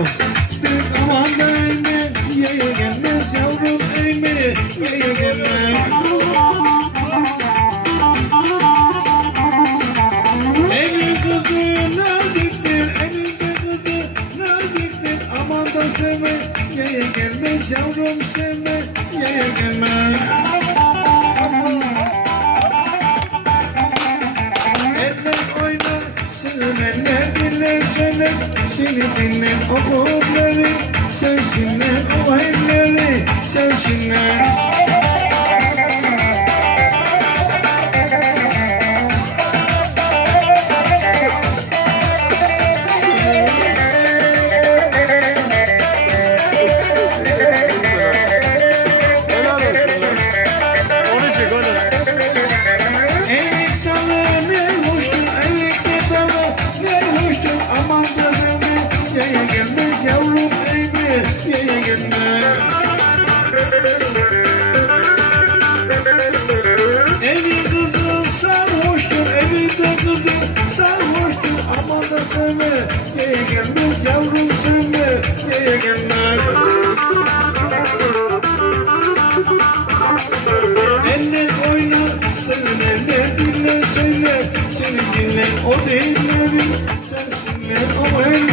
bu. Aman da eğme, yeye gelmez yavrum eğme, yeye gelmez. Elin kızı naziktir, elinde kızı naziktir. Aman da sevme, yeye gelmez yavrum sevme, yeye gelmez. Söylerler, diller söyler, seni dinler okulları, sevsinler o elleri, sevsinler. Evi kızı sarhoştur, evinde kızı sarhoştur, aman da sevme, yeye gelmez yavrum sevme, yeye gelmez. Eller oynar, söylerler, diller söyler, seni dinler o dilleri, sensinler o.